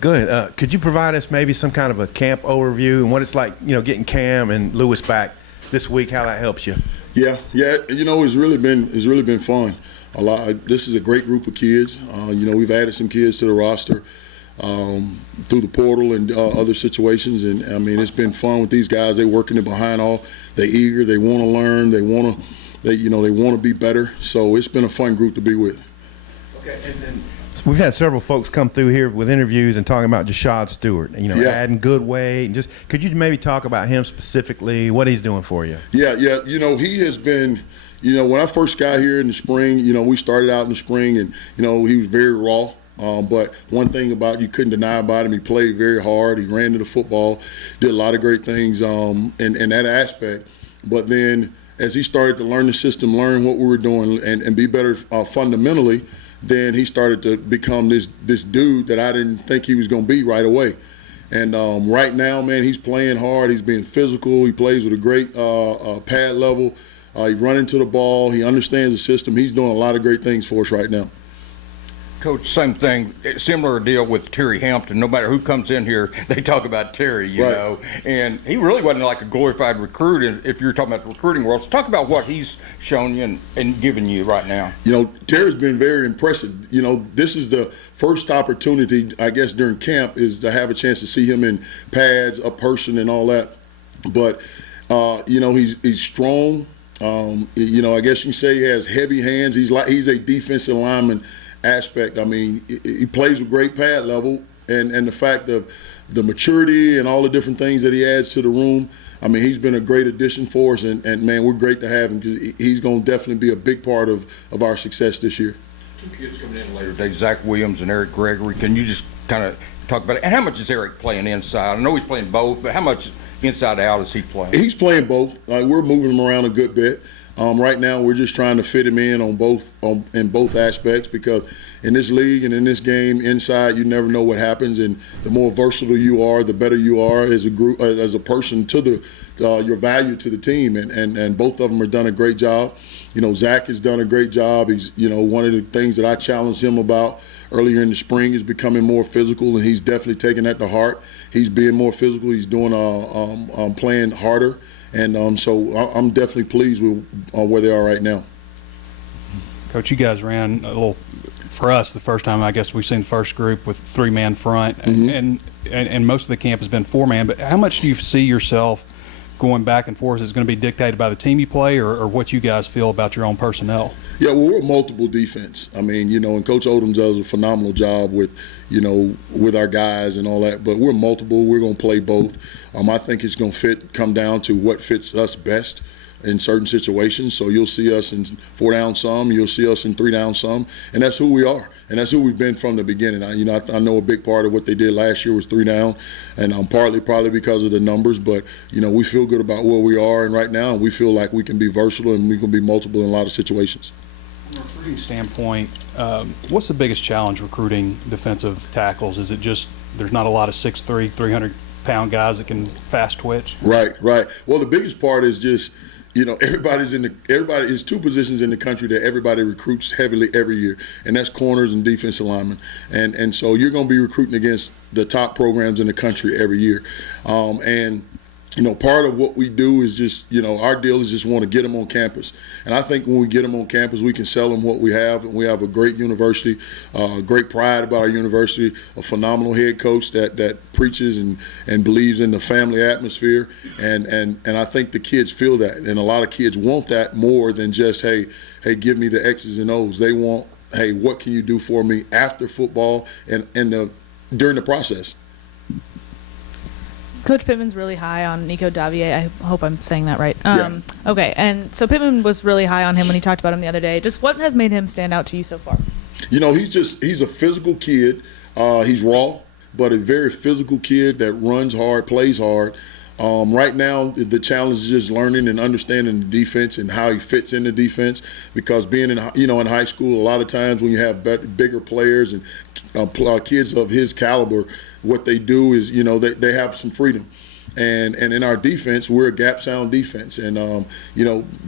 Good. Could you provide us maybe some kind of a camp overview and what it's like, getting Cam and Lewis back this week, how that helps you? Yeah. It's really been fun. This is a great group of kids. We've added some kids to the roster through the portal and other situations, and I mean it's been fun with these guys. They're working it behind all. They're eager. They want to learn. They want to be better. So it's been a fun group to be with. Okay, and we've had several folks come through here with interviews and talking about Jashad Stewart, adding good weight. And just could you maybe talk about him specifically, what he's doing for you? Yeah. He has been. When I first got here in the spring, we started out in the spring, and he was very raw. But one thing you couldn't deny about him, he played very hard. He ran to the football, did a lot of great things in that aspect. But then as he started to learn the system, learn what we were doing, and be better fundamentally, then he started to become this dude that I didn't think he was going to be right away. And right now, man, he's playing hard. He's being physical. He plays with a great pad level. He's running to the ball. He understands the system. He's doing a lot of great things for us right now. Coach, same thing, similar deal with Terry Hampton. No matter who comes in here, they talk about Terry, you know. And he really wasn't like a glorified recruit if you're talking about the recruiting world. So talk about what he's shown you and given you right now. Terry's been very impressive. This is the first opportunity, I guess, during camp is to have a chance to see him in pads, up person, and all that. But, he's strong. I guess you can say he has heavy hands. He's a defensive lineman aspect. I mean, he plays with great pad level, and the fact of the maturity and all the different things that he adds to the room. I mean, he's been a great addition for us, and man, we're great to have him because he's going to definitely be a big part of our success this year. Two kids coming in later today, Zach Williams and Eric Gregory. Can you just kind of talk about it? And how much is Eric playing inside? I know he's playing both, but how much inside out is he playing? He's playing both. We're moving him around a good bit. Right now, we're just trying to fit him in in both aspects, because in this league and in this game, inside, you never know what happens. And the more versatile you are, the better you are as a group, as a person to your value to the team. And both of them have done a great job. Zach has done a great job. He's one of the things that I challenged him about earlier in the spring is becoming more physical, and he's definitely taking that to heart. He's being more physical. He's doing playing harder. And so I'm definitely pleased with where they are right now. Coach, you guys ran a little, for us, the first time I guess we've seen the first group with three-man front, and most of the camp has been four-man. But how much do you see yourself going back and forth? Is it going to be dictated by the team you play, or what you guys feel about your own personnel? Yeah, well, we're multiple defense. I mean, and Coach Odom does a phenomenal job with our guys and all that. But we're multiple. We're going to play both. I think it's going to come down to what fits us best in certain situations. So you'll see us in 4 down some, you'll see us in 3 down some, and that's who we are, and that's who we've been from the beginning. I know a big part of what they did last year was 3 down, and partly probably because of the numbers, but we feel good about where we are and right now, and we feel like we can be versatile and we can be multiple in a lot of situations. From a recruiting standpoint, what's the biggest challenge recruiting defensive tackles? Is it just there's not a lot of 6'3", 300-pound guys that can fast twitch? Right. Well, the biggest part is just everybody is 2 positions in the country that everybody recruits heavily every year, and that's corners and defensive linemen. And so you're going to be recruiting against the top programs in the country every year. Part of what we do is just, our deal is just want to get them on campus. And I think when we get them on campus, we can sell them what we have. And we have a great university, great pride about our university, a phenomenal head coach that preaches and believes in the family atmosphere. And I think the kids feel that. And a lot of kids want that more than just, hey, give me the X's and O's. They want, hey, what can you do for me after football and during the process? Coach Pittman's really high on Nico Davier. I hope I'm saying that right. Yeah. Okay, and so Pittman was really high on him when he talked about him the other day. Just what has made him stand out to you so far? He's a physical kid. He's raw, but a very physical kid that runs hard, plays hard. Right now, the challenge is just learning and understanding the defense and how he fits in the defense. Because being in high school, a lot of times when you have bigger players and kids of his caliber, what they do is they have some freedom. And in our defense, we're a gap sound defense, and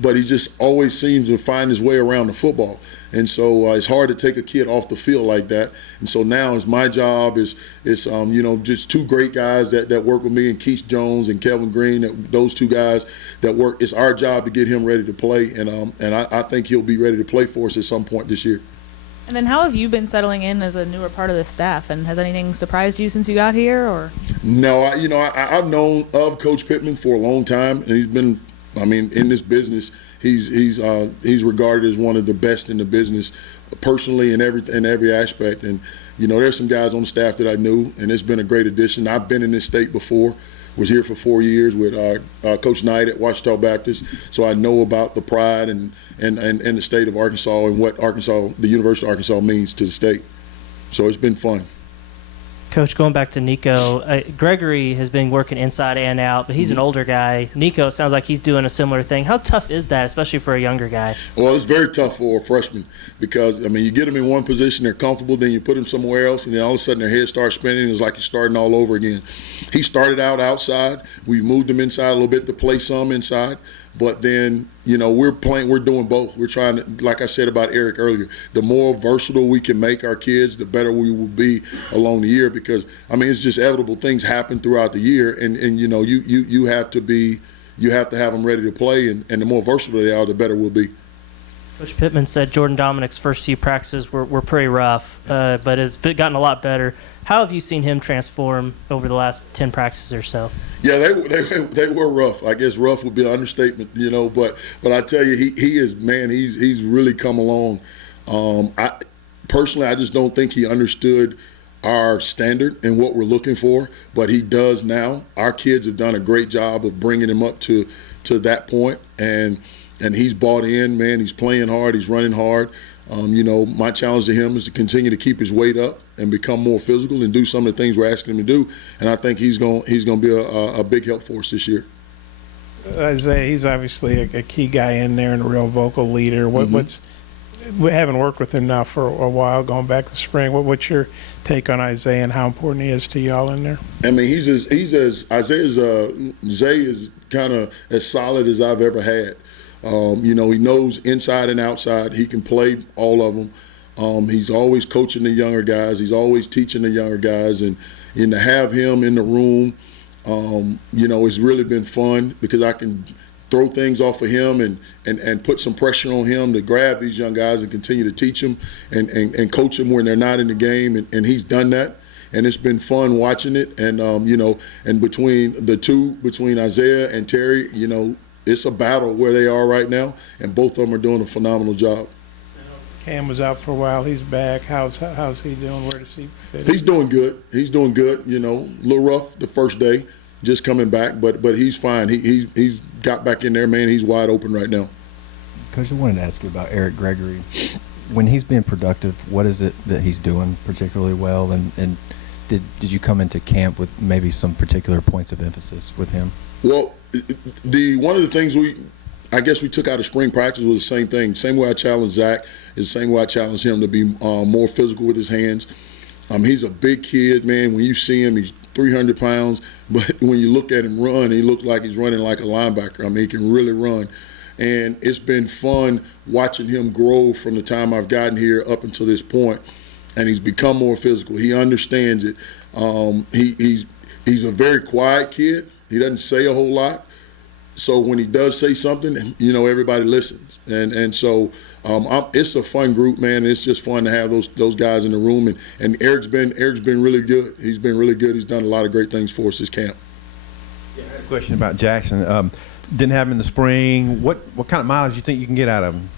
but he just always seems to find his way around the football, and so it's hard to take a kid off the field like that. And so now it's my job is just two great guys that work with me, and Keith Jones and Kevin Green, those two guys that work. It's our job to get him ready to play, and I think he'll be ready to play for us at some point this year. And then how have you been settling in as a newer part of the staff? And has anything surprised you since you got here? Or no, I've known of Coach Pittman for a long time, and he's been, in this business, he's regarded as one of the best in the business, personally in every aspect. And there's some guys on the staff that I knew, and it's been a great addition. I've been in this state before. Was here for 4 years with Coach Knight at Ouachita Baptist, so I know about the pride and the state of Arkansas and what the University of Arkansas means to the state. So it's been fun. Coach, going back to Nico, Gregory has been working inside and out, but he's an older guy. Nico sounds like he's doing a similar thing. How tough is that, especially for a younger guy? Well, it's very tough for a freshman because, you get them in one position, they're comfortable, then you put them somewhere else, and then all of a sudden their head starts spinning, and it's like you're starting all over again. He started out outside. We moved him inside a little bit to play some inside. But then, we're doing both. We're trying to, like I said about Eric earlier, the more versatile we can make our kids, the better we will be along the year because, it's just inevitable things happen throughout the year. And you have to have them ready to play. And the more versatile they are, the better we'll be. Coach Pittman said Jordan Dominic's first few practices were pretty rough, but has gotten a lot better. How have you seen him transform over the last 10 practices or so? Yeah, they were rough. I guess rough would be an understatement, But I tell you, he is, man. He's really come along. I just don't think he understood our standard and what we're looking for, but he does now. Our kids have done a great job of bringing him up to that point, and he's bought in, man. He's playing hard. He's running hard. My challenge to him is to continue to keep his weight up and become more physical and do some of the things we're asking him to do. And I think he's going to be a big help for us this year. Isaiah, he's obviously a key guy in there and a real vocal leader. We haven't worked with him now for a while, going back to spring. What's your take on Isaiah and how important he is to y'all in there? Zay is kind of as solid as I've ever had. He knows inside and outside. He can play all of them. He's always coaching the younger guys. He's always teaching the younger guys. And to have him in the room, it's really been fun because I can throw things off of him and put some pressure on him to grab these young guys and continue to teach them and coach them when they're not in the game. And he's done that. And it's been fun watching it. And, and between Isaiah and Terry, it's a battle where they are right now, and both of them are doing a phenomenal job. Cam was out for a while. He's back. How's he doing? Where does he fit? He's doing good. A little rough the first day, just coming back, but he's fine. He's got back in there, man. He's wide open right now. Coach, I wanted to ask you about Eric Gregory. When he's being productive, what is it that he's doing particularly well? And did you come into camp with maybe some particular points of emphasis with him? Well, one of the things we took out of spring practice was the same thing. Same way I challenged Zach is the same way I challenged him to be more physical with his hands. He's a big kid, man. When you see him, he's 300 pounds. But when you look at him run, he looks like he's running like a linebacker. He can really run. And it's been fun watching him grow from the time I've gotten here up until this point. And he's become more physical. He understands it. He's a very quiet kid. He doesn't say a whole lot. So when he does say something, everybody listens. And so it's a fun group, man. It's just fun to have those guys in the room. And Eric's been really good. He's been really good. He's done a lot of great things for us this camp. Yeah, I had a question about Jackson. Didn't have him in the spring. What kind of mileage do you think you can get out of him?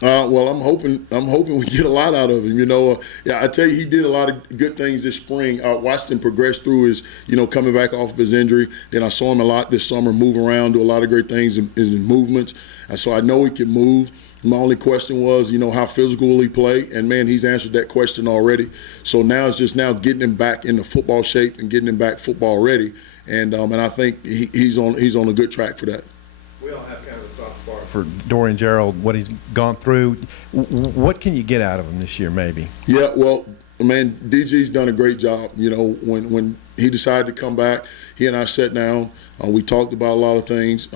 Well, I'm hoping we get a lot out of him. I tell you, he did a lot of good things this spring. I watched him progress through his, coming back off of his injury. Then I saw him a lot this summer, move around, do a lot of great things in his movements. And so I know he can move. My only question was, how physical will he play? And man, he's answered that question already. So now it's just getting him back into football shape and getting him back football ready. And I think he's on a good track for that. We all have kind of a soft spot for Dorian Gerald, what he's gone through. What can you get out of him this year, maybe? Yeah, well, man, DG's done a great job. You know, when he decided to come back, he and I sat down. We talked about a lot of things.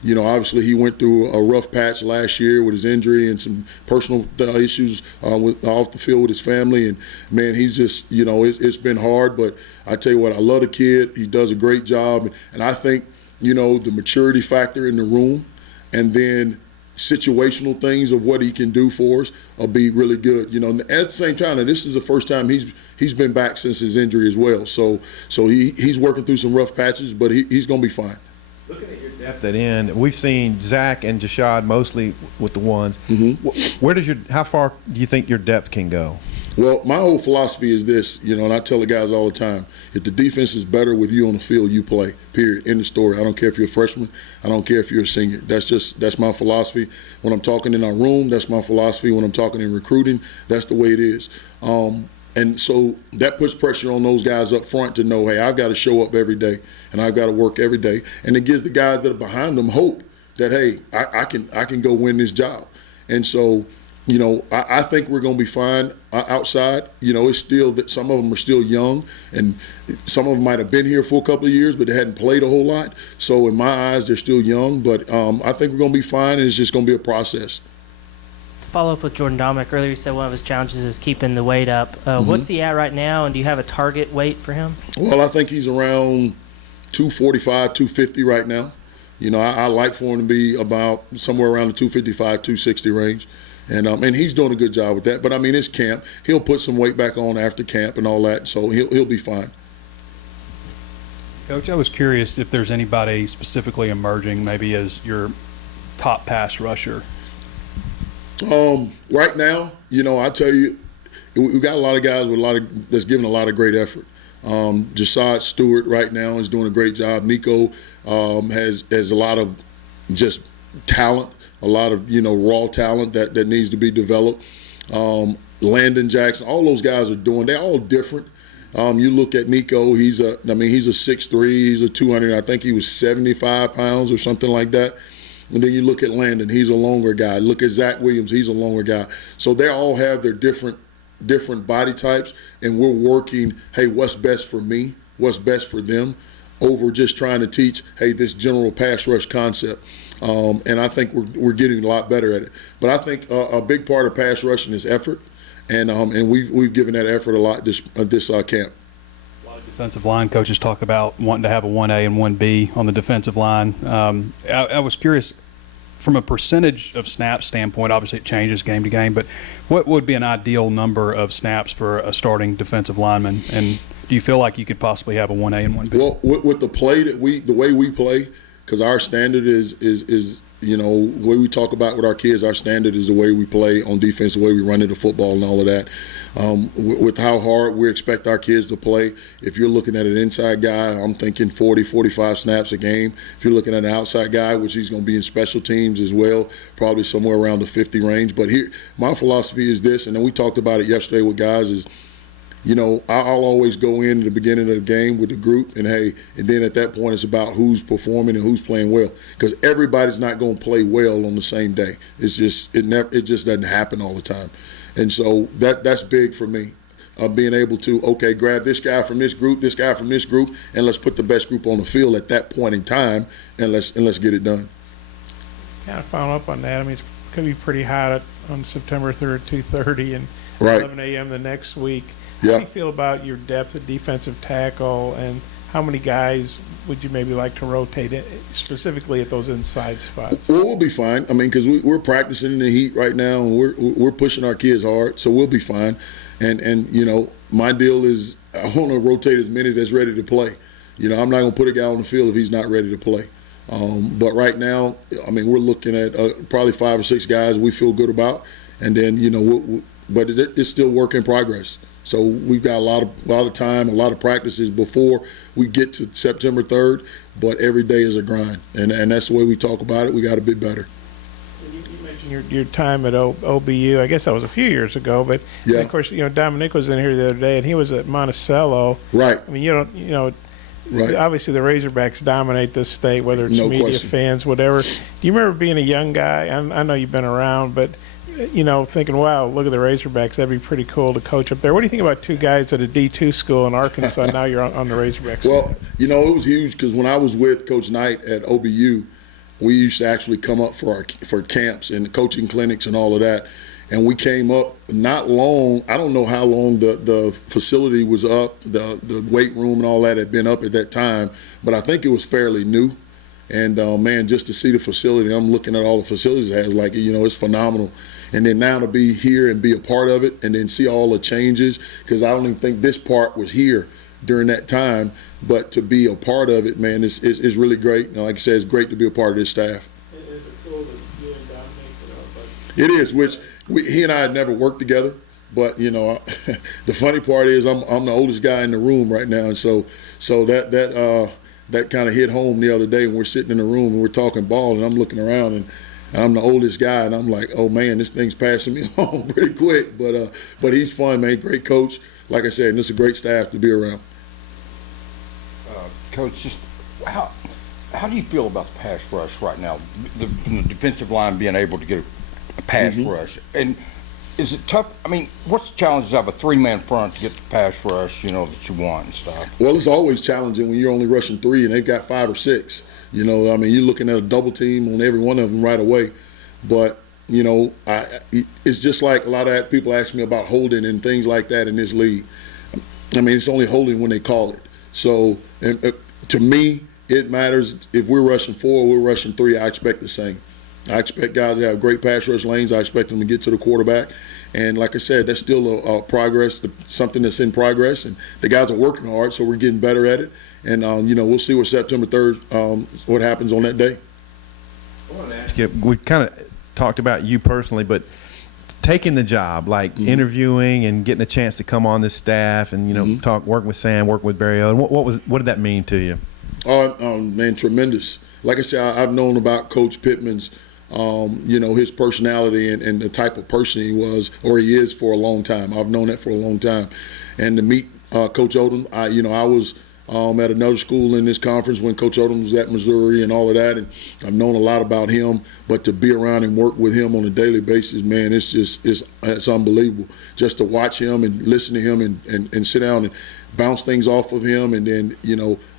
You know, obviously he went through a rough patch last year with his injury and some personal issues off the field with his family. And, man, he's just, you know, it's been hard. But I tell you what, I love the kid. He does a great job. And I think, you know, the maturity factor in the room and then situational things of what he can do for us will be really good. You know, and at the same time, and this is the first time he's been back since his injury as well. So he's working through some rough patches, but he's going to be fine. Looking at your depth at end, we've seen Zach and Jashad mostly with the ones. Mm-hmm. How far do you think your depth can go? Well, my whole philosophy is this, you know, and I tell the guys all the time, if the defense is better with you on the field, you play, period, end of story. I don't care if you're a freshman. I don't care if you're a senior. That's my philosophy. When I'm talking in our room, that's my philosophy. When I'm talking in recruiting, that's the way it is. And so that puts pressure on those guys up front to know, hey, I've got to show up every day and I've got to work every day. And it gives the guys that are behind them hope that, hey, I can go win this job. And so, you know, I think we're going to be fine outside. You know, it's still that some of them are still young and some of them might have been here for a couple of years, but they hadn't played a whole lot. So in my eyes, they're still young. But I think we're going to be fine, and it's just going to be a process. Follow up with Jordan Dominic. Earlier you said one of his challenges is keeping the weight up. What's he at right now, and do you have a target weight for him? Well, I think he's around 245, 250 right now. You know, I like for him to be about somewhere around the 255, 260 range. And he's doing a good job with that. But, I mean, it's camp. He'll put some weight back on after camp and all that, so he'll be fine. Coach, I was curious if there's anybody specifically emerging maybe as your top pass rusher. Right now, you know, I tell you, we've got a lot of guys with that's giving a lot of great effort. Jashad Stewart right now is doing a great job. Nico has a lot of just talent, a lot of, you know, raw talent that needs to be developed. Landon Jackson, all those guys are doing. They're all different. You look at Nico, he's a 6'3", he's a 200. I think he was 75 pounds or something like that. And then you look at Landon, he's a longer guy. Look at Zach Williams, he's a longer guy. So they all have their different body types, and we're working, hey, what's best for me, what's best for them, over just trying to teach, hey, this general pass rush concept. And I think we're getting a lot better at it. But I think a big part of pass rushing is effort, and we've given that effort a lot this camp. A lot of defensive line coaches talk about wanting to have a 1A and 1B on the defensive line. I was curious, from a percentage of snaps standpoint, obviously it changes game to game, but what would be an ideal number of snaps for a starting defensive lineman? And do you feel like you could possibly have a 1A and 1B? Well, with the play the way we play, because our standard is you know, the way we talk about with our kids, our standard is the way we play on defense, the way we run into football and all of that. With how hard we expect our kids to play, if you're looking at an inside guy, I'm thinking 40, 45 snaps a game. If you're looking at an outside guy, which he's going to be in special teams as well, probably somewhere around the 50 range. But here, my philosophy is this, and then we talked about it yesterday with guys, is, you know, I'll always go in at the beginning of the game with the group, and then at that point it's about who's performing and who's playing well, because everybody's not going to play well on the same day. It's just it just doesn't happen all the time, and so that's big for me, being able to grab this guy from this group, and let's put the best group on the field at that point in time, and let's get it done. Kind of follow up on that. I mean, it's going to be pretty hot on September 3rd, 2:30, and right. 11 a.m. the next week. Yeah. How do you feel about your depth at defensive tackle, and how many guys would you maybe like to rotate specifically at those inside spots? Well, we'll be fine. I mean, because we're practicing in the heat right now, and we're pushing our kids hard, so we'll be fine. And you know, my deal is I want to rotate as many that's ready to play. You know, I'm not going to put a guy on the field if he's not ready to play. But right now, I mean, we're looking at probably 5 or 6 guys we feel good about, and then, you know, but it's still work in progress. So we've got a lot of time, a lot of practices before we get to September 3rd, but every day is a grind, and that's the way we talk about it. We got to be better. You mentioned your time at OBU. I guess that was a few years ago, but yeah. Of course, you know, Dominic was in here the other day, and he was at Monticello. Right. I mean, right. Obviously the Razorbacks dominate this state, whether it's no media, question. fans, whatever. Do you remember being a young guy? I know you've been around, but thinking, wow, look at the Razorbacks. That'd be pretty cool to coach up there. What do you think about two guys at a D2 school in Arkansas? Now you're on the Razorbacks. Well, it was huge because when I was with Coach Knight at OBU, we used to actually come up for camps and coaching clinics and all of that. And we came up not long. I don't know how long the facility was up, the weight room and all that had been up at that time, but I think it was fairly new. And man, just to see the facility, I'm looking at all the facilities it has, like, it's phenomenal. And then now to be here and be a part of it and then see all the changes, because I don't even think this part was here during that time, but to be a part of it, man, is really great. Like I said, it's great to be a part of this staff. Is it cool that you and Dominic, It is, which he and I had never worked together, but the funny part is I'm the oldest guy in the room right now, and so that kind of hit home the other day when we're sitting in the room and we're talking ball, and I'm looking around and I'm the oldest guy, and I'm like, oh man, this thing's passing me on pretty quick, but he's fun, man, great coach, like I said, and it's a great staff to be around. Coach, just how do you feel about the pass rush right now? From the defensive line being able to get a pass rush, and is it tough? I mean, what's the challenges of a three-man front to get the pass rush, that you want and stuff? Well, it's always challenging when you're only rushing three and they've got 5 or 6. You're looking at a double team on every one of them right away. But, it's just like a lot of people ask me about holding and things like that in this league. I mean, it's only holding when they call it. So, to me, it matters if we're rushing 4 or we're rushing 3, I expect the same. I expect guys to have great pass rush lanes. I expect them to get to the quarterback. And like I said, that's still a progress, something that's in progress. And the guys are working hard, so we're getting better at it. And, we'll see what September 3rd, what happens on that day. I want to ask you, we kind of talked about you personally, but taking the job, like interviewing and getting a chance to come on this staff and, work with Sam, work with Barry, and what did that mean to you? Man, tremendous. Like I said, I've known about Coach Pittman's his personality and the type of person he was or he is for a long time. I've known that for a long time. And to meet Coach Odom, I was at another school in this conference when Coach Odom was at Missouri and all of that, and I've known a lot about him. But to be around and work with him on a daily basis, man, it's unbelievable. Just to watch him and listen to him and sit down and bounce things off of him. And then,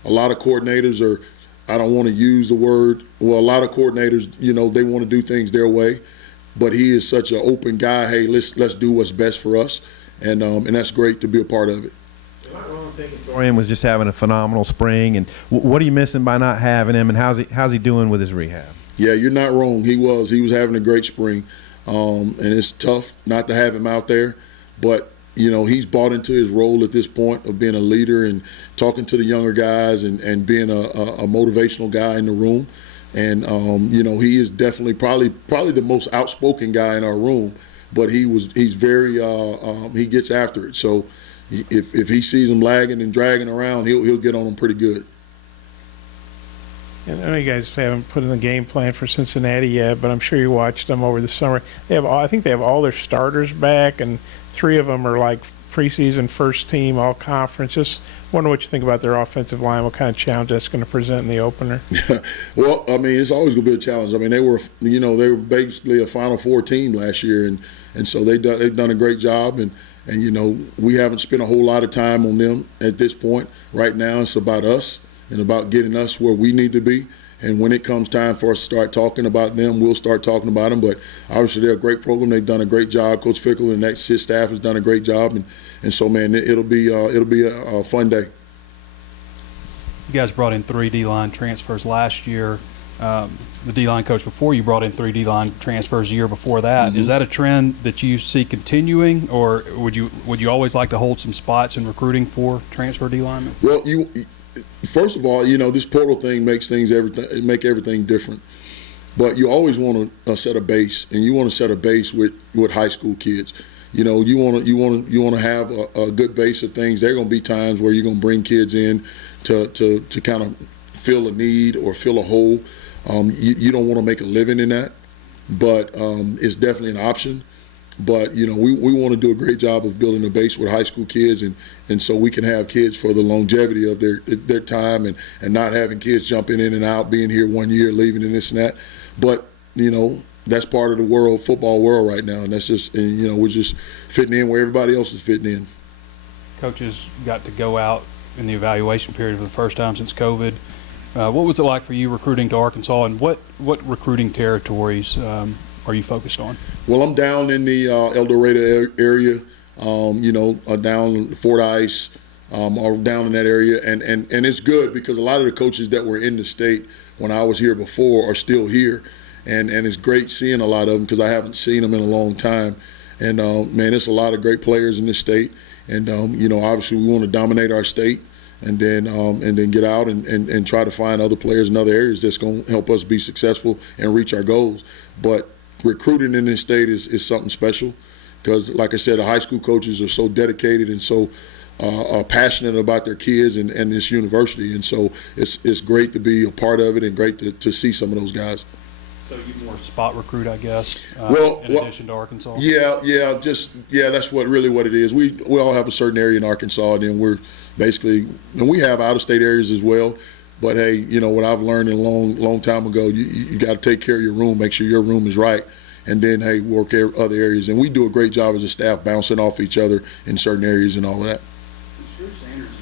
a lot of coordinators are, I don't want to use the word, well, a lot of coordinators, they want to do things their way, but he is such an open guy. Hey, let's do what's best for us, and that's great to be a part of it. Am I wrong thinking Dorian was just having a phenomenal spring, and what are you missing by not having him, and how's he doing with his rehab? Yeah, you're not wrong. He was having a great spring, and it's tough not to have him out there, but he's bought into his role at this point of being a leader and talking to the younger guys and being a motivational guy in the room. And, he is definitely probably the most outspoken guy in our room, but he's very, he gets after it. So if he sees him lagging and dragging around, he'll get on him pretty good. I know you guys haven't put in the game plan for Cincinnati yet, but I'm sure you watched them over the summer. I think they have all their starters back, and 3 of them are like preseason first team, all conference. Just wonder what you think about their offensive line, what kind of challenge that's going to present in the opener. Well, I mean, it's always going to be a challenge. I mean, they were basically a Final Four team last year, and so they've done a great job, and we haven't spent a whole lot of time on them at this point. Right now, it's about us and about getting us where we need to be. And when it comes time for us to start talking about them, we'll start talking about them. But obviously, they're a great program. They've done a great job. Coach Fickle and his staff has done a great job. And so, man, it'll be a fun day. You guys brought in 3 D-line transfers last year. The D-line coach before you brought in 3 D-line transfers a year before that. Is that a trend that you see continuing, or would you always like to hold some spots in recruiting for transfer D-linemen? Well, first of all, this portal thing makes everything different. But you always want to set a base, and you want to set a base with high school kids. You want to have a good base of things. There are going to be times where you're going to bring kids in to kind of fill a need or fill a hole. You don't want to make a living in that, but it's definitely an option. But we want to do a great job of building a base with high school kids, and so we can have kids for the longevity of their time, and not having kids jumping in and out, being here 1 year, leaving, and this and that. But that's part of the football world right now, and that's just, and, we're just fitting in where everybody else is fitting in. Coaches got to go out in the evaluation period for the first time since COVID. What was it like for you recruiting to Arkansas, and what recruiting territories are you focused on? Well, I'm down in the El Dorado area, down Fordyce, or down in that area, and it's good because a lot of the coaches that were in the state when I was here before are still here, and it's great seeing a lot of them because I haven't seen them in a long time. And man, there's a lot of great players in this state, and obviously we want to dominate our state, and then get out and try to find other players in other areas that's going to help us be successful and reach our goals. But recruiting in this state is something special because, like I said, the high school coaches are so dedicated and so passionate about their kids and this university, and so it's great to be a part of it and great to see some of those guys. So you more spot recruit, I guess, in addition to Arkansas? Yeah, that's what it is. We all have a certain area in Arkansas, and then we're basically, and we have out-of-state areas as well. But hey, what I've learned a long time ago, you got to take care of your room, make sure your room is right, and then hey, work other areas. And we do a great job as a staff bouncing off each other in certain areas and all of that.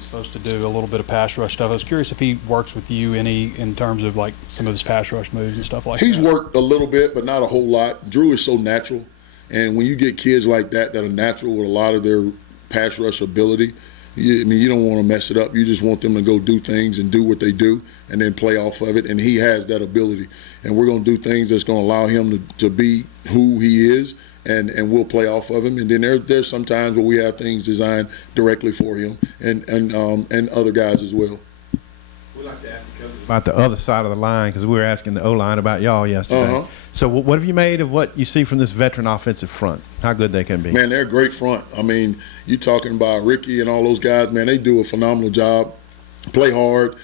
Supposed to do a little bit of pass rush stuff. I was curious if he works with you in terms of like some of his pass rush moves and stuff like that. He's worked a little bit, but not a whole lot. Drew is so natural, and when you get kids like that are natural with a lot of their pass rush ability, you don't want to mess it up. You just want them to go do things and do what they do and then play off of it, and he has that ability. And we're going to do things that's going to allow him to be who he is, and we'll play off of him. And then there's some times where we have things designed directly for him and other guys as well. We like to ask the coaches about the other side of the line because we were asking the O-line about y'all yesterday. Uh-huh. So what have you made of what you see from this veteran offensive front? How good they can be? Man, they're a great front. I mean, you talking about Ricky and all those guys, man, they do a phenomenal job, play hard.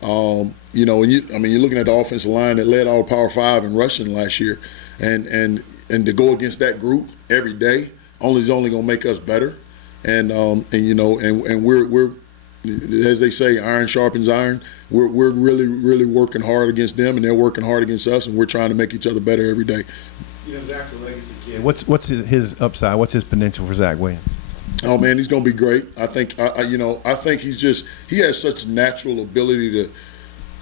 You're looking at the offensive line that led all Power 5 in rushing last year. And to go against that group every day is only going to make us better. And we're as they say, iron sharpens iron. We're really, really working hard against them, and they're working hard against us, and we're trying to make each other better every day. Zach's a legacy kid. What's his upside? What's his potential for Zach Williams? Oh man, he's going to be great. I think he has such natural ability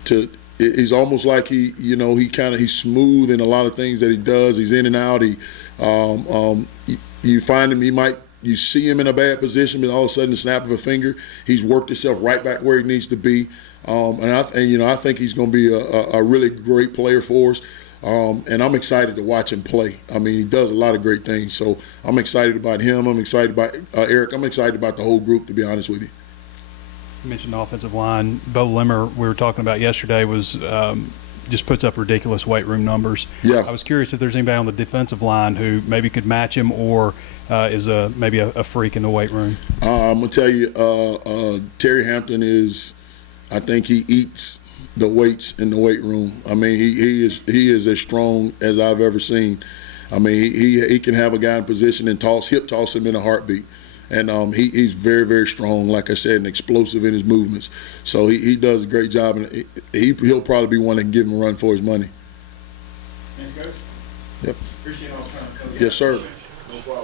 to. He's almost like he's smooth in a lot of things that he does. He's in and out. You find him, you see him in a bad position, but all of a sudden, the snap of a finger, he's worked himself right back where he needs to be. I think he's going to be a really great player for us. And I'm excited to watch him play. I mean, he does a lot of great things. So I'm excited about him. I'm excited about Eric. I'm excited about the whole group, to be honest with you. You mentioned the offensive line. Bo Limmer, we were talking about yesterday, was just puts up ridiculous weight room numbers. Yeah. I was curious if there's anybody on the defensive line who maybe could match him or is maybe a freak in the weight room. I'm going to tell you, Terry Hampton I think he eats the weights in the weight room. I mean, he is as strong as I've ever seen. I mean, he can have a guy in position and hip toss him in a heartbeat. And he's very, very strong, like I said, and explosive in his movements. So he does a great job, and he'll probably be one that can give him a run for his money. Thanks, Coach. Yep. Appreciate all the time, Coach. Yes, sir.